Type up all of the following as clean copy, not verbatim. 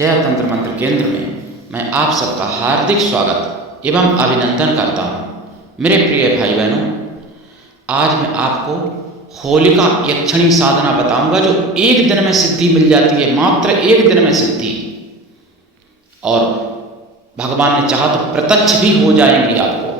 जय तंत्र मंत्र केंद्र में मैं आप सबका हार्दिक स्वागत एवं अभिनंदन करता हूँ। मेरे प्रिय भाई बहनों, आज मैं आपको होलिका यक्षिणी साधना बताऊंगा जो एक दिन में सिद्धि मिल जाती है, मात्र एक दिन में सिद्धि, और भगवान ने चाहा तो प्रत्यक्ष भी हो जाएंगी आपको,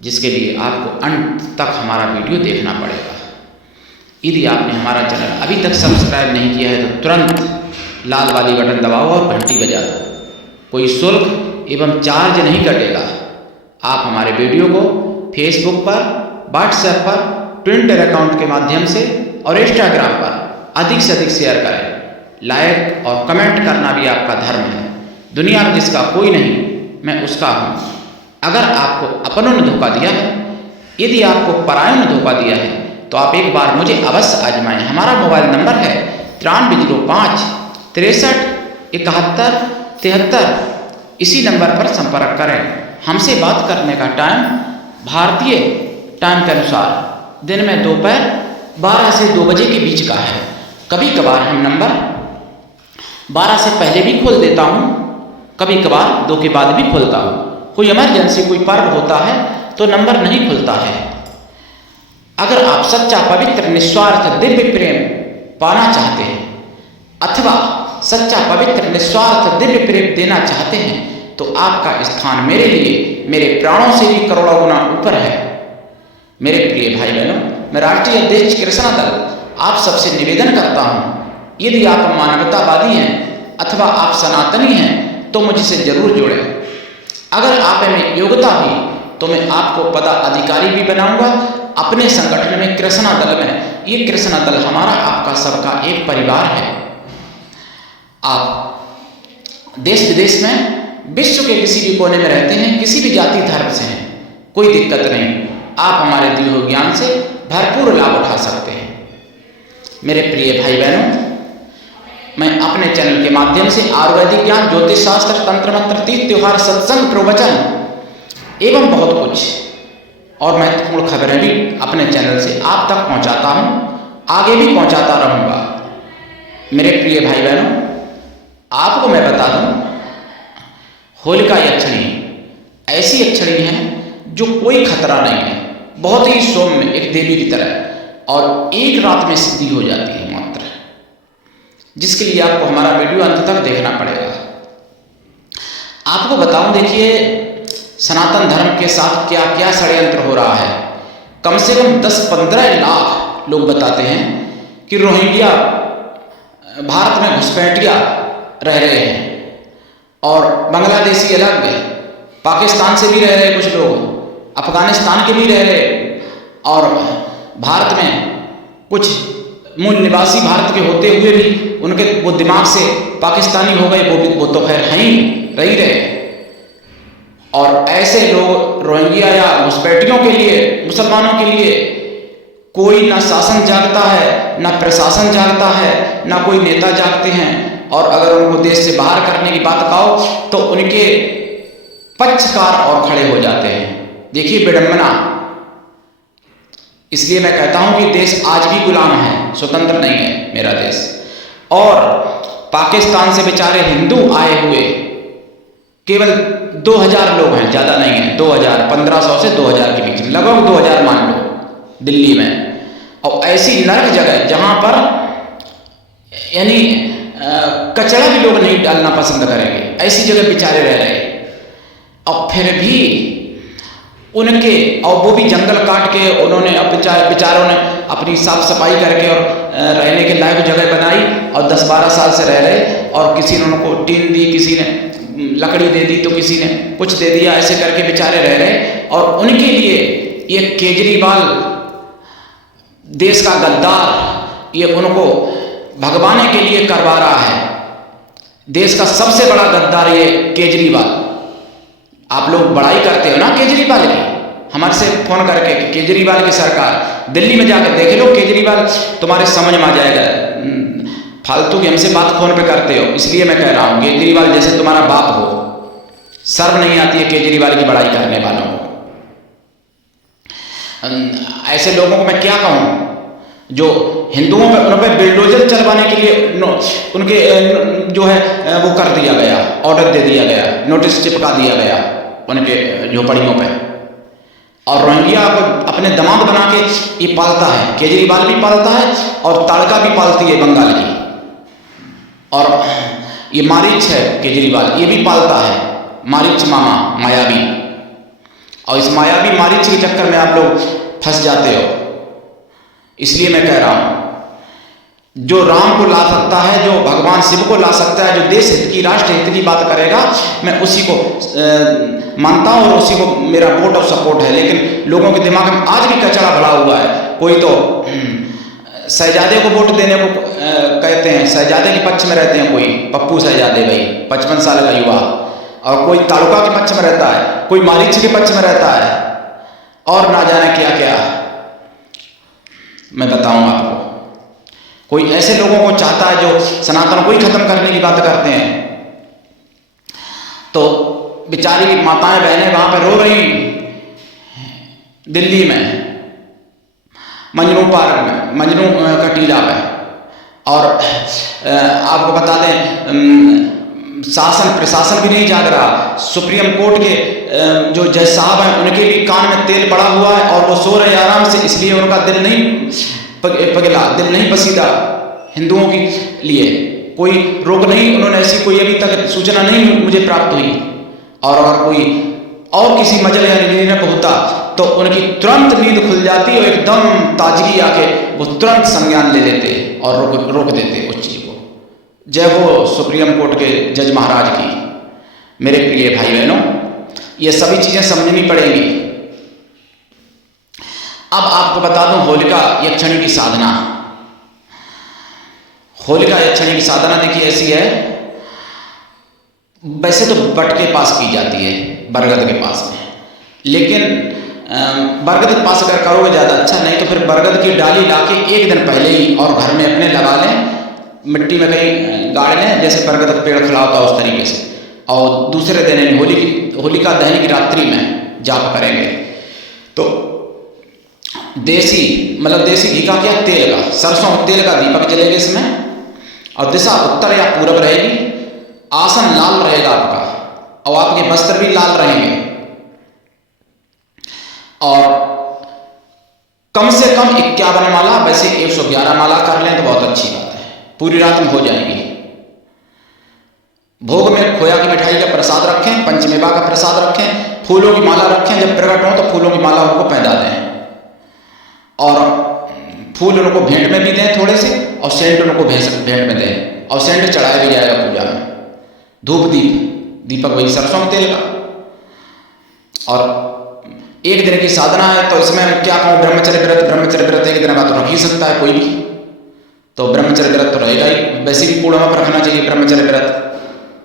जिसके लिए आपको अंत तक हमारा वीडियो देखना पड़ेगा। यदि आपने हमारा चैनल अभी तक सब्सक्राइब नहीं किया है तो तुरंत लाल वाली बटन दबाओ और घंटी बजा दो। कोई शुल्क एवं चार्ज नहीं कटेगा। आप हमारे वीडियो को फेसबुक पर, व्हाट्सएप पर, ट्विटर अकाउंट के माध्यम से और इंस्टाग्राम पर अधिक से अधिक शेयर करें। लाइक और कमेंट करना भी आपका धर्म है। दुनिया में जिसका कोई नहीं, मैं उसका हूँ। अगर आपको अपनों ने धोखा दिया है, यदि आपको परायों ने धोखा दिया है, तो आप एक बार मुझे अवश्य आजमाएं। हमारा मोबाइल नंबर है 9305 63 71 73। इसी नंबर पर संपर्क करें। हमसे बात करने का टाइम भारतीय टाइम के अनुसार दिन में दोपहर 12 से 2 बजे के बीच का है। कभी कभार हम नंबर 12 से पहले भी खोल देता हूँ, कभी कभार 2 के बाद भी खोलता हूँ। कोई इमरजेंसी, कोई पर्व होता है तो नंबर नहीं खुलता है। अगर आप सच्चा, पवित्र, निस्वार्थ दिव्य प्रेम पाना चाहते हैं अथवा सच्चा, पवित्र, निस्वार्थ दिव्य प्रेम देना चाहते हैं तो आपका स्थान मेरे लिए, मेरे प्राणों से भी करोड़ों गुना ऊपर है। मेरे प्रिय भाई बहनों, मैं राष्ट्रीय अध्यक्ष कृष्णा दल आप सबसे निवेदन करता हूँ, यदि आप मानवतावादी हैं अथवा आप सनातनी हैं तो मुझसे जरूर जुड़ें। अगर आप में योग्यता हुई तो मैं आपको पदाधिकारी भी बनाऊंगा अपने संगठन में, कृष्णा दल में। ये कृष्णा दल हमारा, आपका, सबका एक परिवार है। आप देश विदेश में, विश्व के किसी भी कोने में रहते हैं, किसी भी जाति धर्म से हैं, कोई दिक्कत नहीं। आप हमारे दिए हुए ज्ञान से भरपूर लाभ उठा सकते हैं। मेरे प्रिय भाई बहनों, मैं अपने चैनल के माध्यम से आयुर्वेदिक ज्ञान, ज्योतिष शास्त्र, तंत्र मंत्र, तीर्थ त्योहार, सत्संग, प्रवचन एवं बहुत कुछ और महत्वपूर्ण खबरें भी अपने चैनल से आप तक पहुंचाता हूं, आगे भी पहुंचाता रहूंगा। मेरे प्रिय भाई बहनों, आपको मैं बता दूं, होलिका यक्षिणी ऐसी यक्षिणी है जो कोई खतरा नहीं है, बहुत ही सौम्य, एक देवी की तरह, और एक रात में सिद्धि हो जाती है मात्र, जिसके लिए आपको हमारा वीडियो अंत तक देखना पड़ेगा। आपको बताऊं, देखिए सनातन धर्म के साथ क्या क्या षड्यंत्र हो रहा है। कम से कम 10-15 लाख लोग बताते हैं कि रोहिंग्या भारत में घुसपैठिया रह रहे हैं, और बांग्लादेशी अलग, पाकिस्तान से भी रह रहे कुछ लोग, अफगानिस्तान के भी रह रहे, और भारत में कुछ मूल निवासी भारत के होते हुए भी उनके वो दिमाग से पाकिस्तानी हो गए, वो तो खैर हैं ही, रह रहे। और ऐसे लोग रोहिंग्या या घुसपैठियों के लिए, मुसलमानों के लिए कोई ना शासन जागता है, ना प्रशासन जागता है, ना कोई नेता जागते हैं। और अगर उनको देश से बाहर करने की बात कहो तो उनके पक्षकार और खड़े हो जाते हैं। देखिए विडंबना। इसलिए मैं कहता हूं कि देश आज भी गुलाम है, स्वतंत्र नहीं है मेरा देश। और पाकिस्तान से बेचारे हिंदू आए हुए केवल 2000 लोग हैं, ज्यादा नहीं है, 2000, 1500 से 2000 के बीच में, लगभग 2000 मान लो दिल्ली में। और ऐसी नरक जगह जहां पर यानी कचरा भी लोग नहीं डालना पसंद करेंगे, ऐसी जगह बेचारे रह रहे। और फिर भी उनके, और वो भी जंगल काट के उन्होंने बेचारों ने अपनी साफ सफाई करके और रहने के लायक जगह बनाई, और 10-12 साल से रह रहे। और किसी ने उनको टीन दी, किसी ने लकड़ी दे दी, तो किसी ने कुछ दे दिया, ऐसे करके बेचारे रह रहे। और उनके लिए ये केजरीवाल, देश का गद्दार, ये उनको भगवाने के लिए करवा रहा है। देश का सबसे बड़ा गद्दार ये केजरीवाल। आप लोग बड़ाई करते हो ना केजरीवाल की, हमारे से फोन करके कि केजरीवाल की सरकार, दिल्ली में जाकर देख लो, केजरीवाल तुम्हारे समझ में आ जाएगा। फालतू की हमसे बात फोन पे करते हो, इसलिए मैं कह रहा हूं, केजरीवाल जैसे तुम्हारा बाप हो, शर्म नहीं आती है केजरीवाल की बड़ाई करने वालों को। ऐसे लोगों को मैं क्या कहूं जो हिंदुओं पर उन पर बिल्डोजर चलवाने के लिए उनके जो है वो कर दिया गया, ऑर्डर दे दिया गया, नोटिस चिपका दिया गया उनके झोपड़ियों पर। और रोहिंग्या को अपने दामाद बना के ये पालता है, केजरीवाल भी पालता है और ताड़का भी पालती है बंगाल की। और ये मारीच है केजरीवाल, ये भी पालता है, मारीच मामा मायावी। और इस मायावी मारीच के चक्कर में आप लोग फंस जाते हो। इसलिए मैं कह रहा हूं, जो राम को ला सकता है, जो भगवान शिव को ला सकता है, जो देश हित की, राष्ट्र हित की बात करेगा, मैं उसी को मानता हूं और उसी को मेरा वोट और सपोर्ट है। लेकिन लोगों के दिमाग में आज भी कचरा भरा हुआ है। कोई तो शहजादे को वोट देने को कहते हैं, शहजादे के पक्ष में रहते हैं, कोई पप्पू शहजादे भाई 55 साल का युवा, और कोई तालुका के पक्ष में रहता है, कोई मारीच के पक्ष में रहता है, और ना जाने क्या क्या मैं बताऊं आपको। कोई ऐसे लोगों को चाहता है जो सनातन को ही खत्म करने की बात करते हैं। तो बेचारी माताएं बहनें वहां पर रो रही दिल्ली में, मजनू पार्क में, मजनू का टीला में। और आपको बता दें, शासन प्रशासन भी नहीं जाग रहा। सुप्रीम कोर्ट के जो जज साहब हैं उनके भी कान में तेल पड़ा हुआ है और वो सो रहे आराम से, इसलिए उनका दिल नहीं पगला, दिल नहीं पसीदा हिंदुओं के लिए। कोई रोक नहीं, उन्होंने ऐसी कोई अभी तक सूचना नहीं मुझे प्राप्त हुई। और अगर कोई और किसी मजल या निर्णय को होता तो उनकी तुरंत नींद खुल जाती और एकदम ताजगी आके वो तुरंत संज्ञान ले लेते और रोक देते उस चीज को। जय हो सुप्रीम कोर्ट के जज महाराज की। मेरे प्रिय भाई बहनों, ये सभी चीजें समझनी पड़ेंगी। अब आपको बता दूं होलिका यक्षिणी की साधना। होलिका यक्षिणी की साधना देखिए ऐसी है, वैसे तो बट के पास की जाती है, बरगद के पास में, लेकिन बरगद के पास अगर करोगे ज़्यादा अच्छा, नहीं तो फिर बरगद की डाली लाके एक दिन पहले ही और घर में अपने लगा लें, मिट्टी में कहीं गाड़ लें, जैसे बरगद का पेड़ खड़ा होता है उस तरीके से। और दूसरे दिन होलिका दहन की रात्रि में जाप करेंगे तो देसी मतलब देसी घी का क्या, तेल का, सरसों तेल का दीपक जलेगा इसमें, और दिशा उत्तर या पूरब रहेगी। आसन लाल रहेगा आपका और आपके वस्त्र भी लाल रहेंगे। और कम से कम 51 माला, वैसे 111 माला कर लें तो बहुत अच्छी बात है, पूरी रात में हो जाएगी। भोग में खोया की मिठाई का प्रसाद रखें, पंचमेवा का प्रसाद रखें, फूलों की माला रखें। जब प्रकट हो तो फूलों की माला उनको पहना दें और फूल उनको भेंट में भी दें थोड़े से, और सेंट उनको भेंट में दें, और सेंट चढ़ाया भी जाएगा पूजा में। धूप दीपक वही सरसों तेल का। और एक दिन की साधना है तो इसमें क्या कहूँ, ब्रह्मचर्य व्रत एक दिन का तो रख ही सकता है कोई भी, तो ब्रह्मचर्य व्रत तो रहेगा ही। वैसे भी पूर्णिमा पर रखना चाहिए ब्रह्मचर्य व्रत,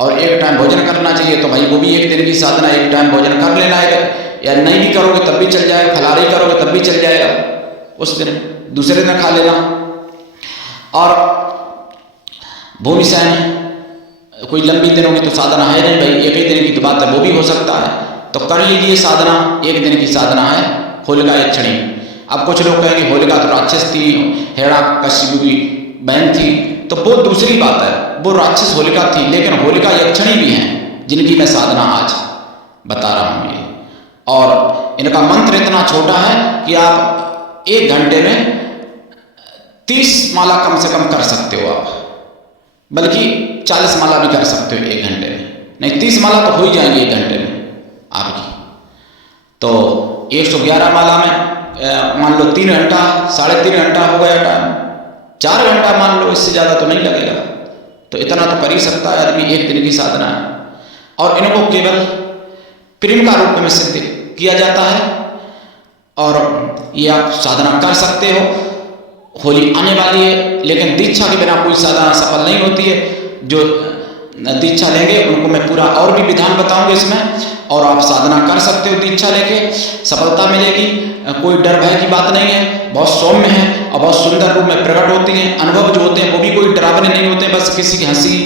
और एक टाइम भोजन करना चाहिए। तो भाई वो भी एक दिन की साधना, एक टाइम भोजन कर लेना है, या नहीं भी करोगे तब भी चल जाएगा, फलाहारी करोगे तब भी चल जाएगा, उस दिन दूसरे दिन खा लेना। और भूमि सहन कोई लंबी दिनों की तो साधना है नहीं भाई, एक ही दिन की तो बात है, वो भी हो सकता है तो कर लीजिए साधना। एक दिन की साधना है होलिका यक्षिणी। अब कुछ लोग कहेंगे होलिका तो राक्षस थी, हिरण्यकशिपु की बहन थी, तो वो दूसरी बात है, वो राक्षस होलिका थी, लेकिन होलिका यक्षिणी भी हैं जिनकी मैं साधना आज बता रहा हूँ ये। और इनका मंत्र इतना छोटा है कि आप 1 घंटे में 30 माला कम से कम कर सकते हो आप, बल्कि 40 माला भी कर सकते हो 1 घंटे में। नहीं, 30 माला तो हो ही जाएंगी 1 घंटे में आपकी। तो 111 माला में मान लो 3 घंटा, 3.5 घंटा हो गया टाइम, 4 घंटा मान लो, इससे ज़्यादा तो नहीं लगेगा। तो इतना तो कर ही सकता है आदमी, एक दिन की साधना है। और इनको केवल प्रेम का रूप में सिद्ध किया जाता है, और ये आप साधना कर सकते हो। होली आने वाली है, लेकिन दीक्षा के बिना कोई साधना सफल नहीं होती है। जो दीक्षा लेंगे उनको मैं पूरा और भी विधान बताऊंगा इसमें, और आप साधना कर सकते हो। दीक्षा लेके सफलता मिलेगी, कोई डर भय की बात नहीं है, बहुत सौम्य है और बहुत सुंदर रूप में प्रकट होती हैं। अनुभव जो होते हैं वो भी कोई डरावने नहीं होते, बस किसी की हंसी,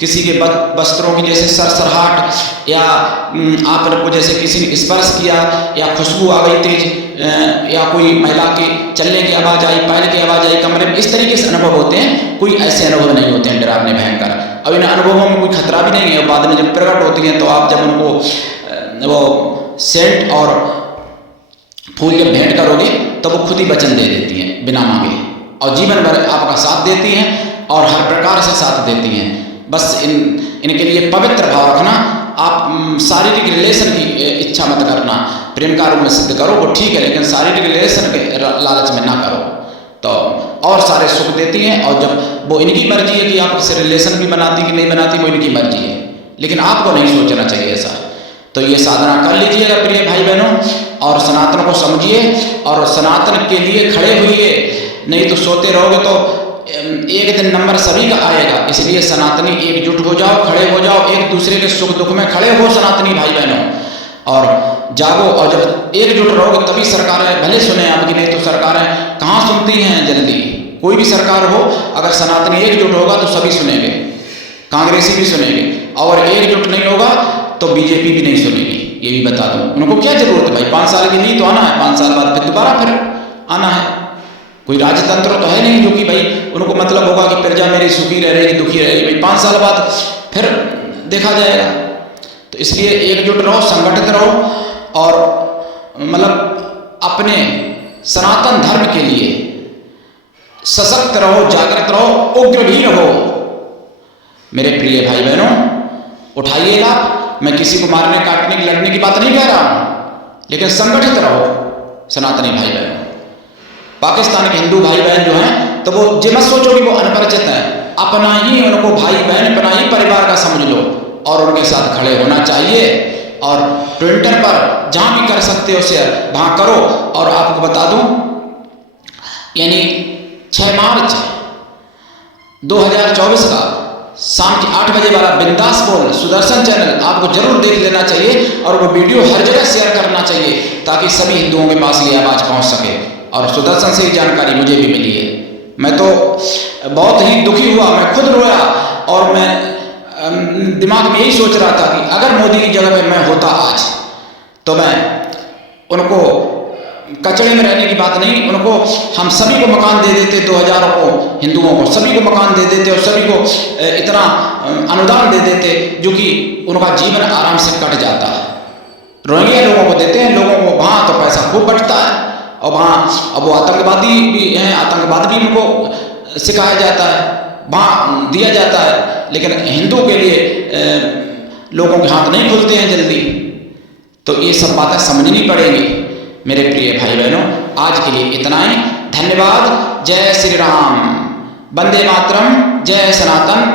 किसी के वस्त्रों की जैसे सरसराहट, या आपको जैसे किसी ने स्पर्श किया या खुशबू आ गई तेज, या कोई महिला के चलने की आवाज़ आई, पैर की आवाज़ आई कमरे में, इस तरीके से अनुभव होते हैं। कोई ऐसे अनुभव नहीं होते हैं डरावने भयंकर। अब इन अनुभवों में कोई खतरा भी नहीं है। बाद में जब प्रकट होती हैं तो आप जब उनको वो सेंट और फूल जब भेंट करोगे तो वो खुद ही वचन दे देती हैं बिना मांगे, और जीवन भर आपका साथ देती हैं और हर प्रकार से साथ देती हैं। बस इनके लिए पवित्र भाव रखना। आप शारीरिक रिलेशन की इच्छा मत करना, प्रेम का रूप में सिद्ध करो वो ठीक है, लेकिन शारीरिक रिलेशन के लालच में ना करो। तो और सारे सुख देती हैं, और जब वो इनकी मर्जी है कि आप इससे रिलेशन भी बनाती कि नहीं बनाती, वो इनकी मर्जी है, लेकिन आपको नहीं सोचना चाहिए ऐसा। तो ये साधना कर लीजिएगा प्रिय भाई बहनों, और सनातन को समझिए और सनातन के लिए खड़े होइए। नहीं तो सोते रहोगे तो एक दिन नंबर सभी का आएगा। इसलिए सनातनी एकजुट हो जाओ, खड़े हो जाओ, एक दूसरे के सुख दुख में खड़े हो सनातनी भाई बहनों, और जागो। और जब एकजुट रहोगे तभी सरकारें भले सुने आपकी, नहीं तो सरकारें कहाँ सुनती हैं जल्दी। कोई भी सरकार हो, अगर सनातनी एकजुट होगा तो सभी सुनेंगे, कांग्रेसी भी सुनेंगे, और एकजुट नहीं होगा तो बीजेपी भी नहीं सुनेगी। ये भी बता दूं, उनको क्या जरूरत है भाई, 5 साल के लिए तो आना है, 5 साल बाद फिर दोबारा फिर आना है। कोई राजतंत्र तो है नहीं जो कि भाई उनको मतलब होगा कि प्रजा मेरी सुखी रह रहेगी दुखी रहेगी, भाई 5 साल बाद फिर देखा जाएगा। तो इसलिए एकजुट रहो, संगठित रहो, और मतलब अपने सनातन धर्म के लिए सशक्त रहो, जागृत रहो, उग्र भी रहो। मेरे प्रिय भाई बहनों, उठाइए लाभ। मैं किसी को मारने काटने की लड़ने की बात नहीं कह रहा हूं, लेकिन संगठित रहो सनातनी भाई बहनों। पाकिस्तान के हिंदू भाई बहन जो हैं, तो वो ये मत सोचो कि वो अनपरिचित हैं, अपना ही उनको भाई बहन, अपना ही परिवार का समझ लो, और उनके साथ खड़े होना चाहिए। और ट्विटर पर जहां भी कर सकते हो शेयर वहां करो। और आपको बता दूं, यानी 6 मार्च 2024 का शाम के 8 बजे वाला बिंदास बोल सुदर्शन चैनल आपको जरूर देख लेना चाहिए, और वो वीडियो हर जगह शेयर करना चाहिए, ताकि सभी हिंदुओं के पास ये आवाज़ पहुंच सके। और सुदर्शन से ही जानकारी मुझे भी मिली है। मैं तो बहुत ही दुखी हुआ, मैं खुद रोया, और मैं दिमाग में यही सोच रहा था कि अगर मोदी की जगह पे मैं होता आज, तो मैं उनको कचड़े में रहने की बात नहीं, उनको हम सभी को मकान दे देते, 2000 को हिंदुओं को सभी को मकान दे देते, और सभी को इतना अनुदान दे देते जो कि उनका जीवन आराम से कट जाता है। रोहिंग्या लोगों को देते हैं, लोगों को वहाँ तो पैसा खूब बटता है, और वहाँ अब वो आतंकवादी भी हैं, आतंकवाद भी उनको सिखाया जाता है, वहाँ दिया जाता है, लेकिन हिंदू के लिए लोगों के हाथ नहीं खुलते हैं जल्दी। तो ये सब बातें समझनी पड़ेंगी मेरे प्रिय भाई बहनों। आज के लिए इतना ही, धन्यवाद। जय श्री राम, वंदे मातरम, जय सनातन।